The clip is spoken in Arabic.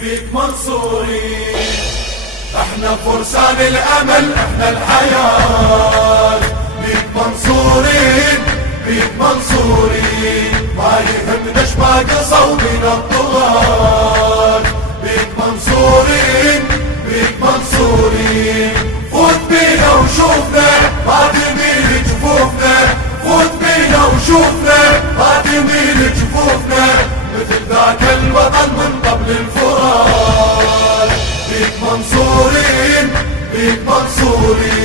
بيك منصورين، احنا فرسان الامل، احنا الحياة. بيك منصورين، بيك منصورين، ما يهمنا شما قصوا من الطغاة. بيك منصورين، بيك منصورين، فوت بينا وشوفنا ما تميل جفوفنا، فوت بينا وشوفنا ما تميل جفوفنا، مثل ذاك البطل من قبل الفرات. بيك منصورين، بيك منصورين.